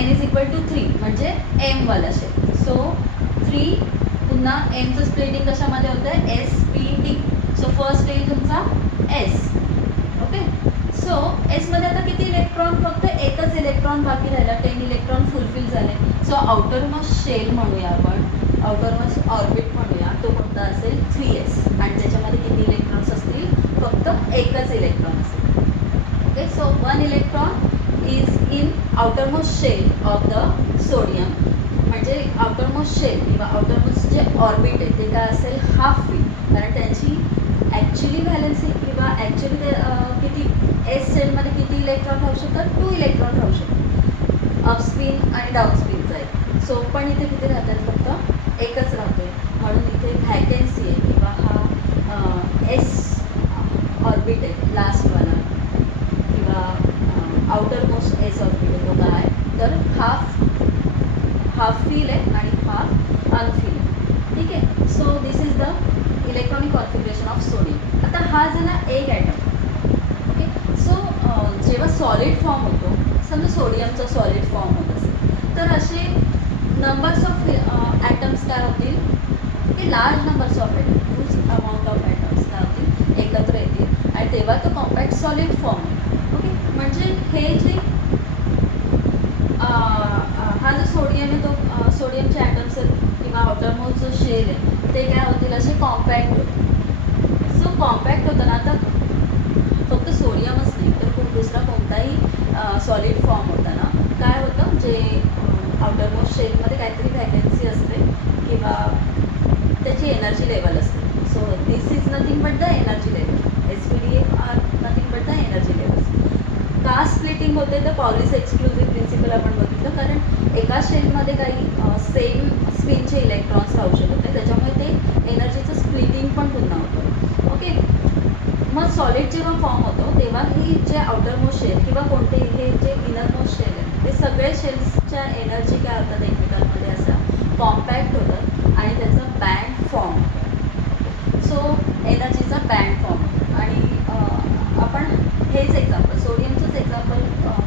N इज इक्वल टू 3 म्हणजे M वाला शेल. सो 3 पुन्हा Mचं स्प्लिटिंग कशामध्ये होतं आहे, S P D. So first येईल तुमचा S. ओके. सो एसमध्ये आता किती इलेक्ट्रॉन, फक्त एकच इलेक्ट्रॉन बाकी राहिला, 10 इलेक्ट्रॉन फुलफिल झाले. सो आउटरमोस्ट शेल म्हणूया आपण, आउटरमोस्ट ऑर्बिट म्हणूया, तो कोणता असेल, 3s. आणि त्याच्यामध्ये किती इलेक्ट्रॉन्स असतील, फक्त एकच इलेक्ट्रॉन असेल. Okay. So 1 electron is in outermost shell of the sodium. म्हणजे आउटरमोस्ट शेल किंवा आउटरमोस्ट जे ऑर्बिट आहे ते काय असेल, हाफ व्ही. कारण त्यांची ॲक्च्युली व्हॅलन्सी किंवा ॲक्च्युली ते किती, एस सेलमध्ये किती इलेक्ट्रॉन राहू शकतात, 2 इलेक्ट्रॉन राहू शकतात, अपस्पिन आणि डाऊनस्पिनचा आहे. सो पण इथे किती राहतात, फक्त एकच राहतो आहे. म्हणून इथे व्हॅकन्सी आहे किंवा हा एस ऑर्बिट आहे लास्टवाला किंवा आउटरमोस्ट एस ऑर्बिट आहे, तो काय तर हाफ फील आहे आणि हाफ अनफील. ठीक आहे. So this is the electronic configuration of sodium. आता हा झाला एक ॲटम. ओके. सो जेव्हा सॉलिड फॉर्म होतो, समजा सोडियमचा सॉलिड फॉर्म होत असेल तर असे नंबर्स ऑफ ॲटम्स काय होतील, की large numbers of atoms, huge amount of atoms काय होतील, एकत्र येतील आणि तेव्हा तो कॉम्पॅक्ट सॉलिड फॉर्म. ओके. म्हणजे हे जे हा जो सोडियम आहे तो सोडियमचे ॲटम्स आहेत किंवा आउटरमोस्ट जो शेल आहे ते काय होतील, असे कॉम्पॅक्ट होतील. सो कॉम्पॅक्ट होताना आता फक्त सोडियमच नाही तर खूप दुसरा कोणताही सॉलिड फॉर्म होताना काय होतं, जे आउटरमोस्ट शेलमध्ये काहीतरी व्हॅकन्सी असते किंवा त्याची एनर्जी लेवल असते. So this is nothing but the energy level. SPDA are nothing but the energy levels. का स्प्लिटिंग होते तर पॉलिस एक्सक्लुझिव्ह प्रिन्सिपल आपण बघितलं, कारण एका शेलमध्ये काही सेम स्पिनचे इलेक्ट्रॉन्स राहू शकत नाही, त्याच्यामुळे ते एनर्जीचं स्प्लिटिंग पण पुन्हा होतं. ओके. मग सॉलिड जेव्हा फॉर्म होतो तेव्हा ही जे आउटरमोस्ट शेल किंवा कोणते हे जे इनरमोस्ट शेल आहेत ते सगळे शेल्सच्या एनर्जी काय होतात, एकमेकांमध्ये असं कॉम्पॅक्ट होतात आणि त्याचा बँड फॉर्म होतो. सो एनर्जीचा बँड फॉर्म होतो. आणि आपण हेच एक्झाम्पल, सोडियमचंच एक्झाम्पल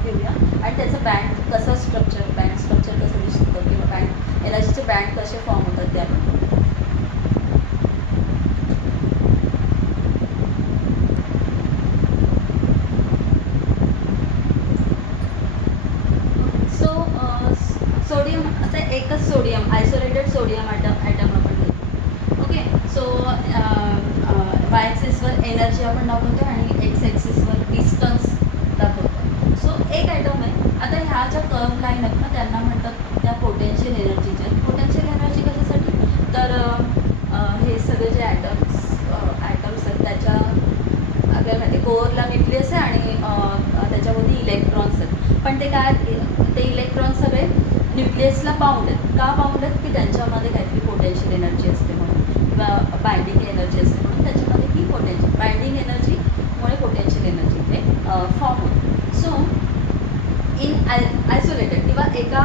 घेऊया आणि त्याचं बँड कसं स्ट्रक्चर, बँड स्ट्रक्चर कसं दिसतं किंवा बँड एनर्जीचे बँड कसे फॉर्म होतात ते आपण. सोडियम आता एकच सोडियम, आयसोलेटेड सोडियम ॲटम आपण घेतो. ओके. सो वाय ॲक्सिसवर एनर्जी आपण दाखवतो आणि एक्स ॲक्सिसवर डिस्टन्स दाखवतो. सो एक ॲटम आहे. आता ह्या ज्या कर्व लाईन आहेत ना त्यांना म्हणतात त्या पोटेन्शियल एनर्जीच्या. पोटेन्शियल एनर्जी कशासाठी, तर हे सगळे जे ॲटम्स आहेत त्याच्या आपल्याला माहिती कोअरला न्यूक्लियस आहे आणि त्याच्यामध्ये इलेक्ट्रॉन्स आहेत. पण ते काय, ते इलेक्ट्रॉन्स सगळे न्यूक्लियसला बाउंड आहेत. का बाउंड आहेत, की त्यांच्यामध्ये काहीतरी पोटेन्शियल एनर्जी असते म्हणून किंवा बाइंडिंग एनर्जी असते म्हणून त्याच्यामध्ये ही पोटेन्शियल बाइंडिंग एनर्जीमुळे पोटेन्शियल एनर्जी ते फॉर्म होते. सो इन आयसोलेटेड किंवा एका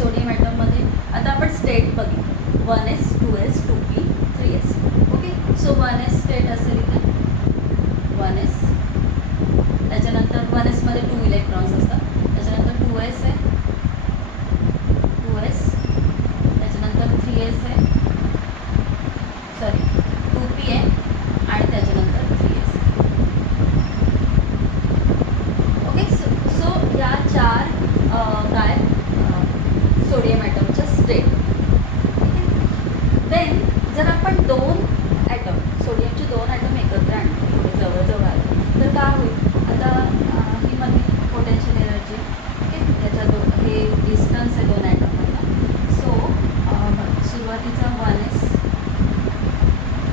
सोडियम ॲटममध्ये आता आपण स्टेट बघितलं 1s 2s 2p 3s. Okay. So 1s state असेल इथे 1s, त्याच्यानंतर 1s मध्ये 2 इलेक्ट्रॉन्स असतात. त्याच्यानंतर 2s आहे 2s, त्याच्यानंतर 3s आहे, सॉरी 2p आहे आणि त्याच्यानंतर 3s. ओके. सो या 4 काय सोडियम ॲटमच्या स्टेट. देन जर आपण 2 ॲटम, सोडियमचे 2 ॲटम एकत्र आणले, थोडे जवळजवळ आले, तर काय होईल, आता ही मधली पोटेन्शियल एनर्जी. ओके. त्याच्या हे डिस्टन्स आहे 2 ॲटममधला. सो सुरुवातीचा 1s,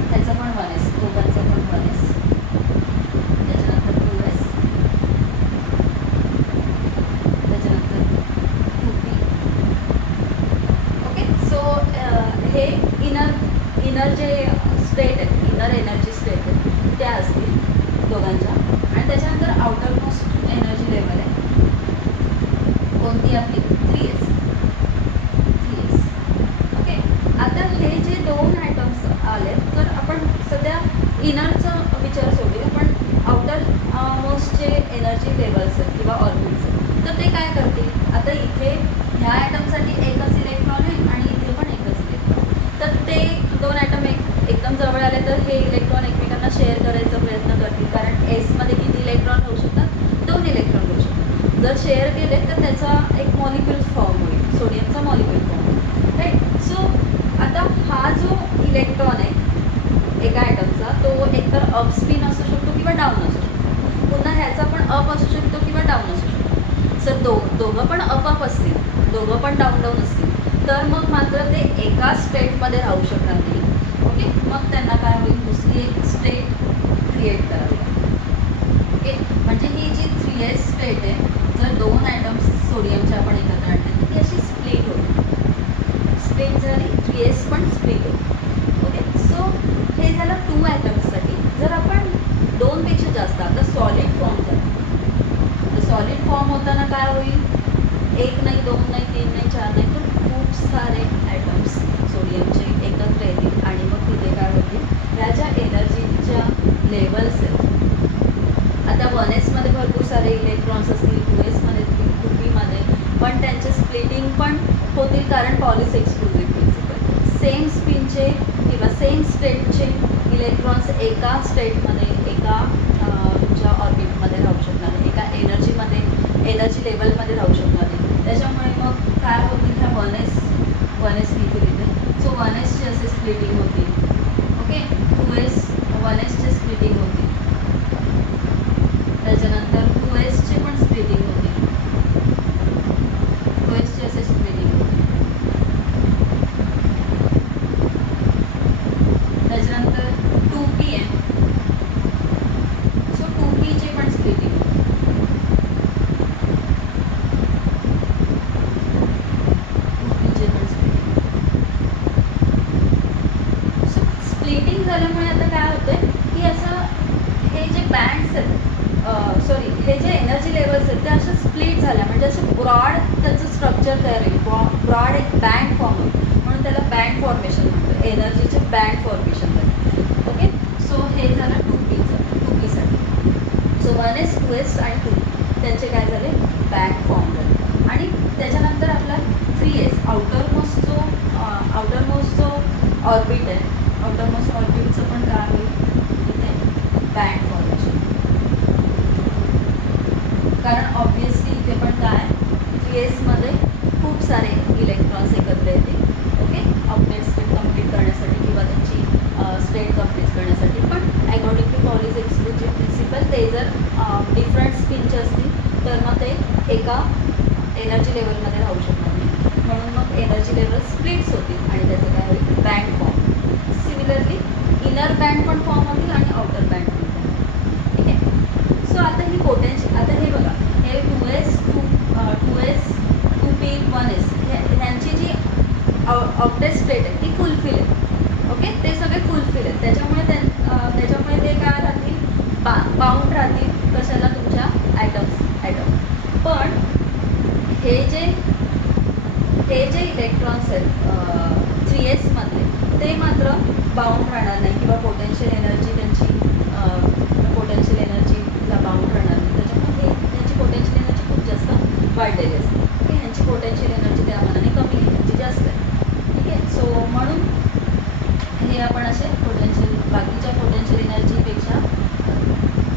त्याचा पण 1s, दोघांचा पण 1s, त्याच्यानंतर 2s, त्याच्यानंतर 2p. ओके. सो हे इनर जे स्टेट आहे, इनर एनर्जी स्टेट आहे त्या असतील दोघांच्या. आणि त्याच्यानंतर आउटर मोस्ट एनर्जी लेवल आहे कोणती आपली 3s. ओके. आता हे जे 2 ॲटम्स आले तर आपण सध्या इनरचा विचार सोडूया, पण आउटर मोस्टचे एनर्जी लेवल्स आहेत किंवा ऑर्बिट्स आहेत, तर ते काय करतील. आता इथे ह्या ॲटमसाठी एकच इलेक्ट्रॉन आहे आणि इथे पण एकच इलेक्ट्रॉन, तर ते 2 ॲटम एकदम जवळ आले तर हे इलेक्ट्रॉन एकमेकांना शेअर करायचा प्रयत्न करतील, कारण एसमध्ये किती इलेक्ट्रॉन राहू शकतात, 2 इलेक्ट्रॉन राहू शकतात. जर शेअर केले तर त्याचा एक मॉलिक्यूल फॉर्म होईल, सोडियमचा मॉलिक्यूल फॉर्म होईल. राईट. सो आता हा जो इलेक्ट्रॉन आहे एका ॲटमचा, तो एकतर अप स्पिन असू शकतो किंवा डाऊन असू शकतो. पुन्हा ह्याचा पण अप असू शकतो किंवा डाऊन असू शकतो. सर दोघं पण अप असतील, दोघं पण डाऊन असतील, तर मग मात्र ते एका स्टेटमध्ये राहू शकणार नाही. ओके. मग त्यांना काय होईल, दुसरी एक स्टेट क्रिएट करावी लागेल. ओके. म्हणजे ही जी 3s स्टेट आहे, जर 2 ॲटम्स सोडियमच्या आपण एकत्र आणले तर ती अशी स्प्लिट होईल. स्प्लिट झाली 3s पण स्प्लिट होईल. ओके. सो हे झालं 2 ॲटम्ससाठी. जर आपण 2 पेक्षा जास्त, आता सॉलिड फॉर्म झाला, तर सॉलिड फॉर्म होताना काय होईल, 1 नाही 2 नाही 3 नाही 4 नाही, तर खूप सारे ॲटम्स सोडियमचे एकत्र येतील आणि मग तिथे काय होतील, ह्या ज्या एनर्जीच्या लेवल्स आहेत, आता 1s मध्ये भरपूर सारे इलेक्ट्रॉन्स असतील, 2s मध्ये 2p मध्ये, पण त्यांचे स्प्लिटिंग पण होतील कारण पॉलिस एक्सक्लुझिव्ह प्रिन्सिपल. सेम स्पिनचे किंवा सेम स्टेटचे इलेक्ट्रॉन्स एका स्टेटमध्ये, एका तुमच्या ऑर्बिटमध्ये राहू शकणार नाही, एका एनर्जी लेवलमध्ये राहू शकणार नाही. त्याच्यामुळे मग काय होतील, ह्या 1s लिहितील इथे. सो 1s चे असे स्प्लिटिंग होतील. ओके. 1s चे स्प्लिटिंग होतील, त्याच्यानंतर 2s चे पण स्प्लिटिंग होतील, 2s चे असे स्प्लिटिंग होतील, त्याच्यानंतर 2p आहे, सो 2p चे पण स्प्लिटिंग होतील. 2p चे पण स्प्लिटिंग. सो स्प्लिटिंग झाल्यामुळे आता काय होतंय की असं हे जे बँड्स आहेत, हे जे एनर्जी लेवल्स आहेत त्या अशा स्प्लिट झाल्या, म्हणजे असं ब्रॉड त्याचं स्ट्रक्चर तयार होईल, ब्रॉड एक बँड फॉर्म होईल, म्हणून त्याला बँड फॉर्मेशन म्हणतो, एनर्जीचे बँड फॉर्मेशन झाले. ओके. सो हे झालं 2Pसाठी. सो 1s 2s आणि 2 त्यांचे काय झाले बँड फॉर्म झाले. आणि त्याच्यानंतर आपला 3s आउटरमोस्ट जो ऑर्बिट आहे, आउटरमोस्ट ऑर्बिटचं पण काय आहे इथे बँड फॉर्मेशन. कारण ऑब्वियसली इथे पण काय 3s मध्ये खूप सारे इलेक्ट्रॉन्स एकत्र येतील. ओके, ऑक्टेट स्टेट कंप्लीट करण्यासाठी किंवा त्यांची स्टेट कंप्लीट करण्यासाठी. पण according to Pauli's exclusive principle ते जर डिफरंट स्पिनचे असतील तर मग ते एका एनर्जी लेवलमध्ये राहू शकणार नाही. म्हणून मग एनर्जी लेवल स्प्लिट्स होतील आणि त्याचं काय होईल band form. Similarly inner band पण फॉर्म होतील आणि आउटर बँड पण फॉर्म होतील. ठीक आहे. सो आता ही पोटेन्शियल, आता हे बघा हे 2s 2p 1s ह्यांची जी ऑक्टेट स्टेट आहे ती फुलफिल आहे. ओके, ते सगळे फुलफिल आहेत. त्याच्यामुळे ते काय राहतील बाउंड राहतील कशाला तुमच्या ॲटम. पण हे जे इलेक्ट्रॉन्स आहेत 3s मधले ते मात्र बाउंड राहणार नाही किंवा पोटेन्शियल एनर्जी एनर्जीला बाउंड राहणार नाही. त्याच्यामुळे त्यांची पोटेन्शियल एनर्जी खूप जास्त वाढलेली असते. ओके, ह्यांची पोटेन्शियल एनर्जी त्या मानाने कमी आहे, ह्यांची जास्त आहे. ठीक आहे. सो म्हणून हे आपण असे बाकीच्या पोटेन्शियल एनर्जीपेक्षा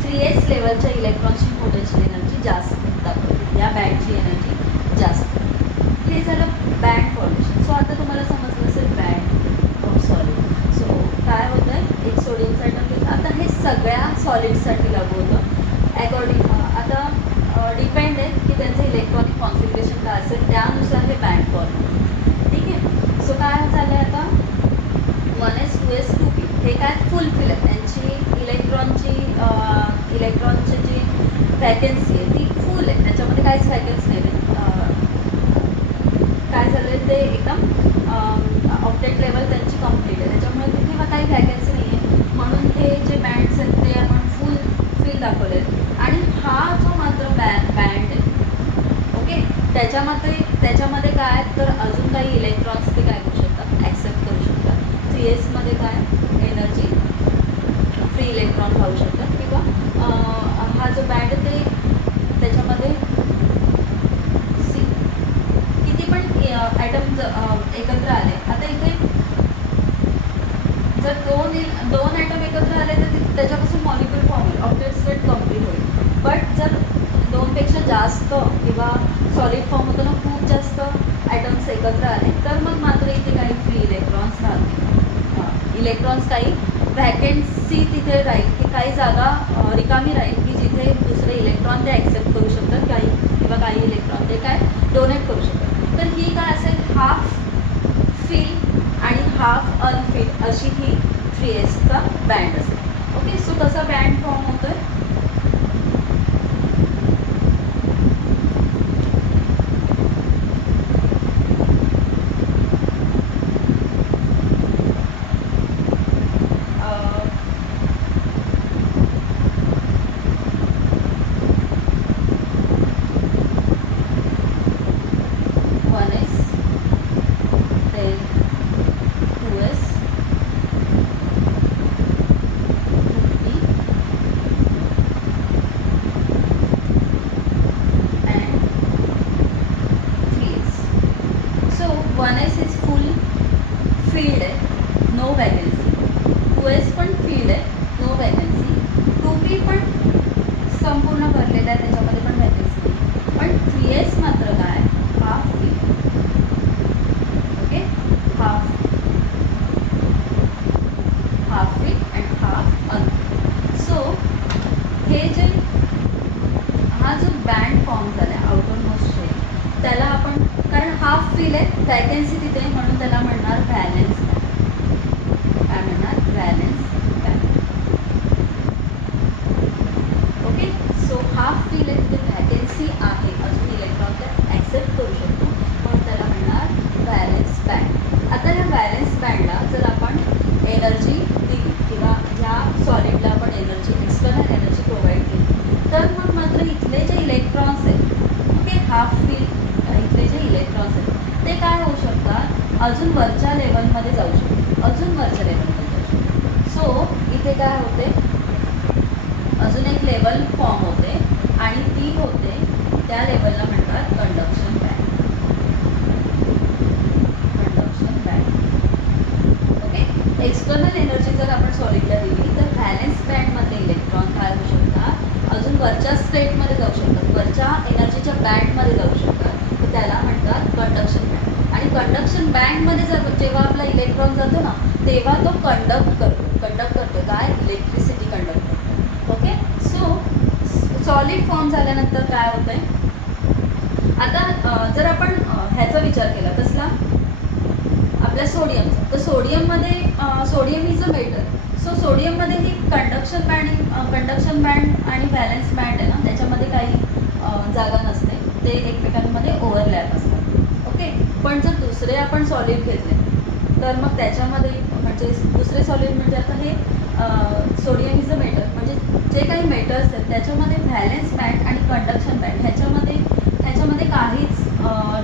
3s लेवलच्या इलेक्ट्रॉन्सची पोटेन्शियल एनर्जी जास्त दाखवते, या बँडची एनर्जी जास्त. हे झालं बँड फॉर्मेशन. सो आता तुम्हाला समजलं असेल बँड ऑफ सॉलिड. सो काय होतं आहे एक सोडियमचा ॲटम घेतला. आता हे सगळ्या सॉलिड्ससाठी लागू होतं अकॉर्डिंग. आता डिपेंड आहे की त्यांचं इलेक्ट्रॉनिक कॉन्फिगरेशन काय असेल त्यानुसार हे बँड फॉर्म होतं. ठीक आहे. सो काय झालं आहे आता 1s 2s 2p हे काय फुलफिल आहे. त्यांची इलेक्ट्रॉनची जी व्हॅकन्सी आहे ती फुल आहे, त्याच्यामध्ये काहीच व्हॅकन्सी नाही. काय झालं आहे ते एकदम ऑक्टेट लेवल त्यांची कंप्लीट आहे, त्याच्यामुळे तिथे काही व्हॅकन्सी नाही आहे. म्हणून हे जे बँड्स आहेत ते आपण फुल दाखवले आहेत. आणि हा जो मात्र बँड आहे ओके त्याच्यामध्ये काय तर अजून काही इलेक्ट्रॉन्स ते काय करू शकतात ॲक्सेप्ट करू शकतात. 3s मध्ये काय एनर्जी फ्री इलेक्ट्रॉन राहू शकतात किंवा हा जो बँड आहे ते त्याच्यामध्ये किती पण ॲटम एकत्र आले. आता इथे जर दोन ॲटम एकत्र आले तर त्याच्यापासून मॉलिक्यूल फॉर्म होईल, ऑक्टेट स्टेट कंप्लीट होईल. बट जर 2पेक्षा जास्त किंवा सॉलिड फॉर्म होताना खूप जास्त ॲटम्स एकत्र आले तर मग मात्र इथे काही फ्री इलेक्ट्रॉन्स राहतील. इलेक्ट्रॉन्स काही व्हॅकन्सी तिथे राहील की काही जागा रिकामी राहील की जिथे दुसरे इलेक्ट्रॉन ते ॲक्सेप्ट करू शकतात किंवा काही इलेक्ट्रॉन ते काय डोनेट करू शकतात. तर ही काय असेल हाफ फिल आणि हाफ अनफिल अशी ही 3sचा बँड असेल. ओके, सो कसा बँड फॉर्म होतो आहे फील्ड आहे नो वॅकन्सी, 2s पण फील्ड आहे नो वॅकन्सी, 2p पण संपूर्ण भरलेला आहे त्याच्यामध्ये पण वॅकन्सी नाही. पण 3s मात्र काय half field. Okay, half field and half unfilled. So हे जे हा जो बँड फॉर्म झाला आहे आउटरमोस्ट आहे त्याला आपण कारण हाफ फील आहे वॅकन्सी तिथे म्हणून त्याला म्हणणार व्हॅलेन्स बँड. काय म्हणणार valence band. Okay, so half feel आहे तिथे व्हॅकन्सी आहे अजून इलेक्ट्रॉन त्या ॲक्सेप्ट करू शकतो म्हणून त्याला म्हणणार व्हॅलेन्स बँड. आता या व्हॅलेन्स बँडला जर आपण एनर्जी दिली किंवा ह्या सॉलिडला आपण एनर्जी एक्सटर्नल एनर्जी प्रोव्हाइड केली तर मग मात्र इथले जे इलेक्ट्रॉन्स आहेत ओके हाफ फील इथले जे इलेक्ट्रॉन्स आहेत ते काय होऊ शकतात अजून वरच्या लेवलमध्ये जाऊ शकतात, अजून वरच्या लेवलमध्ये जाऊ शकतात. सो इथे काय होते, अजून एक लेवल फॉर्म होते आणि ती होते त्या लेवलला म्हणतात conduction band. Conduction band. Okay. External energy जर आपण सॉलिडला दिली तर व्हॅलेन्स बँडमधले इलेक्ट्रॉन काय होऊ शकतात, अजून वरच्या स्टेटमध्ये जाऊ शकतात, वरच्या एनर्जीच्या बँडमध्ये जाऊ शकतात, तर त्याला म्हणतात कंडक्शन बँड. आणि कंडक्शन बँडमध्ये जर जेव्हा आपला इलेक्ट्रॉन जातो ना तेव्हा तो कंडक्ट करतो काय, इलेक्ट्रिसिटी कंडक्ट करतो. ओके. सो सॉलिड फॉर्म झाल्यानंतर काय होतंय, आता जर आपण ह्याचा विचार केला कसला, आपल्या सोडियमचा, तर sodium is a metal. So सोडियममध्ये ही कंडक्शन बँड आणि व्हॅलेन्स बँड आहे ना, त्याच्यामध्ये काही जागा नसते, ते एकमेकांमध्ये ओव्हरलॅप असतात. ओके. पण जर दुसरे आपण सॉलिड घेतले तर मग त्याच्यामध्ये म्हणजे दुसरे सॉलिड म्हणजे आता हे सोडियम इज अ मेटल, म्हणजे जे काही मेटल्स आहेत त्याच्यामध्ये व्हॅलेन्स बँड आणि कंडक्शन बँड ह्याच्यामध्ये काहीच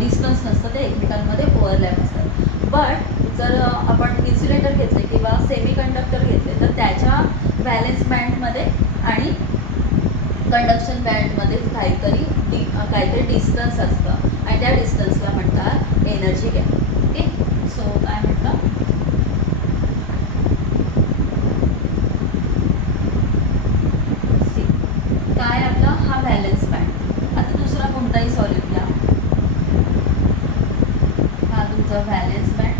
डिस्टन्स नसतं, ते एकमेकांमध्ये ओव्हरलॅप असतात. बट जर आपण इन्सुलेटर घेतले किंवा सेमी कंडक्टर घेतले तर त्याच्या व्हॅलेन्स बँडमध्ये आणि कंडक्शन बँडमध्ये काहीतरी डिस्टन्स असतं आणि त्या डिस्टन्सला म्हणतात एनर्जी गॅप. ओके. सो काय म्हटलं, काय आपला हा व्हॅलेन्स बँड. आता दुसरा कोणताही सॉलिड घ्या, हा तुमचा व्हॅलेन्स बँड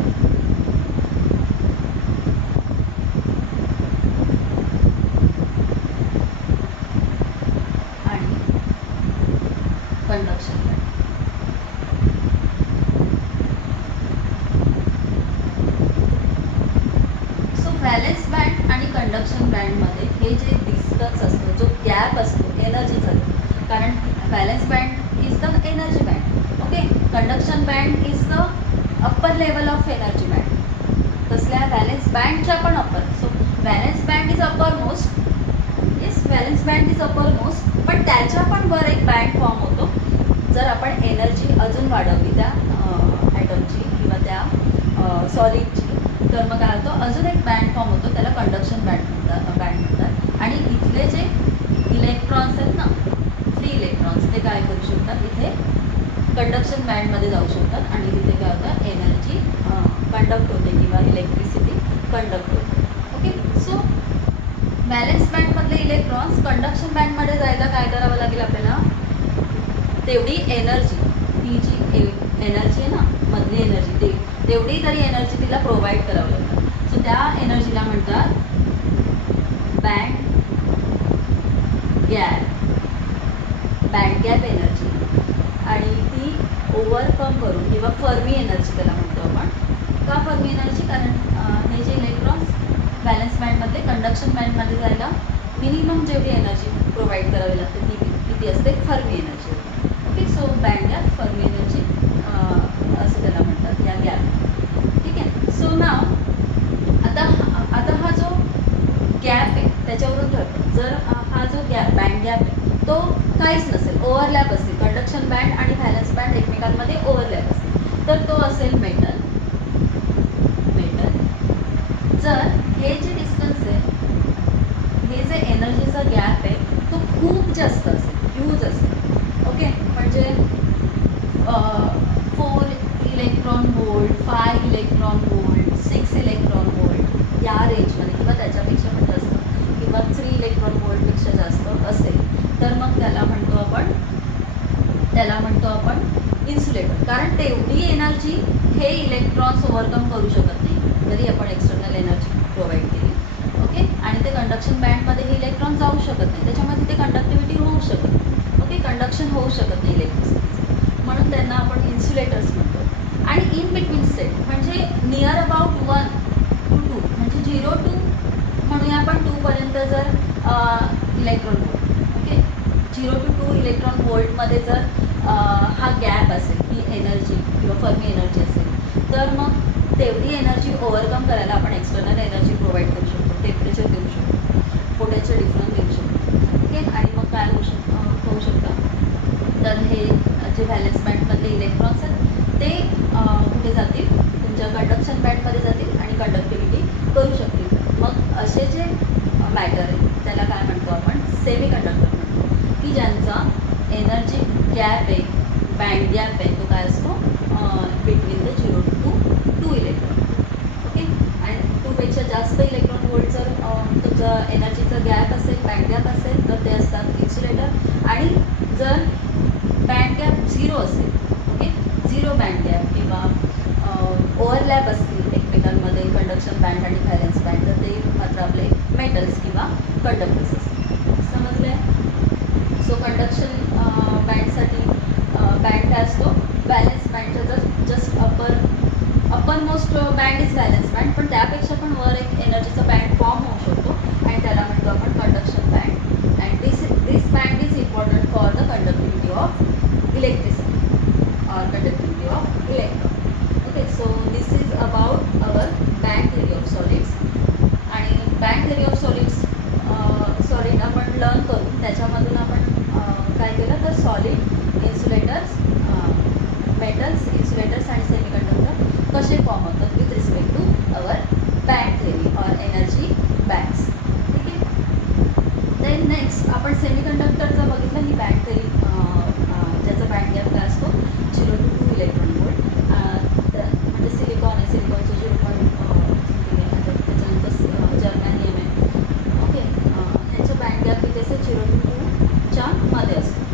आणि conduction band. So valence band आणि कंडक्शन बँडमध्ये हे जे डिस्टन्स असतो, जो गॅप असतो एनर्जीचा, कारण valence band is the energy band. Okay. Conduction band is the upper level of energy band. कसल्या, व्हॅलेन्स बँडच्या पण upper. So valence band is upper most. Yes, valence band is upper most, पण त्याच्या पण वर एक बँड फॉर्म होतो जर आपण एनर्जी अजून वाढवली त्या ॲटमची किंवा त्या सॉलिडची, तर मग काय होतं, अजून एक बँड फॉर्म होतो, त्याला कंडक्शन बँड म्हणतात. आणि इथले जे इलेक्ट्रॉन्स आहेत ना, फ्री इलेक्ट्रॉन्स, ते काय करू शकतात, इथे कंडक्शन बँडमध्ये जाऊ शकतात आणि तिथे काय होतं, एनर्जी कंडक्ट होते किंवा इलेक्ट्रिसिटी कंडक्ट होते. ओके. सो व्हॅलेन्स बँडमधले इलेक्ट्रॉन्स कंडक्शन बँडमध्ये जायला काय करावं लागेल आपल्याला, तेवढी एनर्जी, ही जी एनर्जी आहे ना मधली एनर्जी, तेवढी तरी एनर्जी तिला प्रोव्हाइड करावं लागतं. सो त्या एनर्जीला म्हणतात बँड गॅप एनर्जी. आणि ती ओव्हरकम करून किंवा फर्मी एनर्जी त्याला म्हणतो आपण. का फर्मी एनर्जी, कारण हे जे इलेक्ट्रॉन्स व्हॅलेन्स बँडमध्ये कंडक्शन बँडमध्ये जायला मिनिमम जेवढी एनर्जी प्रोव्हाइड करावी लागते ती किती असते, Fermi energy. Okay. So band gap, Fermi energy असं त्याला म्हणतात या गॅप. ठीक आहे. सो नाव आता हा जो गॅप आहे त्याच्यावरून ठरतो. जर हा जो बँड गॅप आहे तो काहीच नसेल, ओव्हरलॅप असेल, कंडक्शन बँड आणि व्हॅलेन्स बँड एकमेकांमध्ये ओव्हरलॅप असेल, तर तो असेल मेटल. जर हे जे डिस्टन्स आहे, हे जे एनर्जीचा गॅप आहे तो खूप जास्त असेल, ह्यूज असेल. ओके. म्हणजे 4 electron volt, 5 electron volt, 6 electron volt या रेंजमध्ये किंवा त्याच्यापेक्षा पण जास्त किंवा 3 इलेक्ट्रॉन वोल्टपेक्षा जास्त असेल, तर मग त्याला म्हणतो आपण इन्सुलेटर. कारण तेवढी एनर्जी हे इलेक्ट्रॉन्स ओव्हरकम करू शकत नाही जरी आपण एक्सटर्नल एनर्जी प्रोव्हाइड केली. ओके. आणि ते कंडक्शन बँडमध्ये हे इलेक्ट्रॉन जाऊ शकत नाही, त्याच्यामध्ये ते कंडक्टिव्हिटी होऊ शकत नाही. ओके. कंडक्शन होऊ शकत नाही इलेक्ट्रिसिटीचं, म्हणून त्यांना आपण इन्सुलेटर्स म्हणतो. आणि इन बिटवीन स्टेट म्हणजे नियर अबाउट 1 to 2, म्हणजे 0 to म्हणूया आपण 2 पर्यंत जर electron volt, okay, 0 to 2 electron वोल्टमध्ये जर हा गॅप असेल, ही एनर्जी किंवा फर्मी एनर्जी असेल, तर मग तेवढी एनर्जी ओव्हरकम करायला आपण एक्सटर्नल एनर्जी प्रोव्हाइड करू शकतो, टेम्परेचर देऊ शकतो, पोटेन्शियल डिफरन्स देऊ शकतो. ओके. आणि मग काय होऊ शकतं, तर हे जे व्हॅलेन्स बँडमधले इलेक्ट्रॉन्स आहेत ते कुठे जातील, तुमच्या कंडक्शन बँडमध्ये जातील आणि कंडक्टिव्हिटी करू शकतील. मग असे जे मॅटर आहे त्याला काय म्हणतो आपण, सेमी कंडक्टर म्हणतो, की ज्यांचा एनर्जी गॅप आहे, बँड गॅप आहे, तो काय असतो between the 0 to 2 electron. Okay. आणि 2 पेक्षा जास्त इलेक्ट्रॉन व्होल्ट जर तुमचं एनर्जीचा गॅप असेल, बँड गॅप असेल, तर ते असतात इन्सुलेटर. आणि जर बँड गॅप 0 असेल, ओके, 0 बँड गॅप किंवा ओव्हरलॅप असतील एकमेकांमध्ये कंडक्शन बँड आणि व्हॅलेन्स बँड, तर ते मात्र आपले मेटल्स किंवा कंडक्टर्स असतात. समजले? सो कंडक्शन बँडसाठी बँड काय असतो, व्हॅलेन्स बँडच्या just upper most band is valence band, पण त्यापेक्षा पण वर एक एनर्जीचा बँड फॉर्म होऊ शकतो आणि त्याला म्हणतो आपण conduction band. And this band is important for the conductivity of electricity or conductivity of electron. Okay, so this is about our band theory of solids. आणि band theory of solids solid आपण learn करून त्याच्यामधून आपण काय केलं तर solid, insulators, metals, insulators आणि semiconductor कसे फॉर्म होतात with respect to our band theory or energy bands. ठीक आहे. देन नेक्स्ट आपण सेमीकंडक्टरचं बघितलं, ही बँड थेरी ज्याचा बँड गॅप काय असतो 0 to 2 इलेक्ट्रॉन व्होल्ट. म्हणजे सिलिकॉन आहे, सिलिकॉनचं 0.3 आहे, त्याच्यानंतर जर्मॅनियम आहे. ओके, ह्याचं बँड गॅप किती असेल 0 to 2 च्या मध्ये असतो.